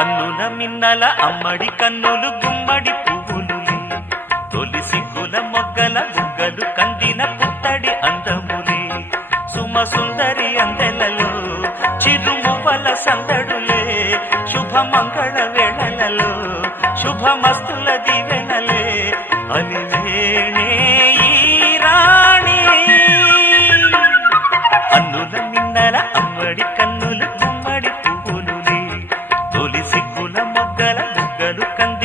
అన్నుల మిన్నల అమ్మడి కన్నులు గుమ్మడి పువ్వులులే తొలి సిగ్గుల మొగ్గల బుగ్గలు కందిన పుత్తడి అందములే సుమ సుందరి అందెలలో చిరుమువ్వల సందడులే శుభమంగళ వేళలలో శుభమస్తుల దివెనలే అలివేణే ఈ రాణి అన్నుల మిన్నల అమ్మడి కన్నులు గుమ్మడి పువ్వులులే తొలి సిగ్గుల మొగ్గల బుగ్గలు కంది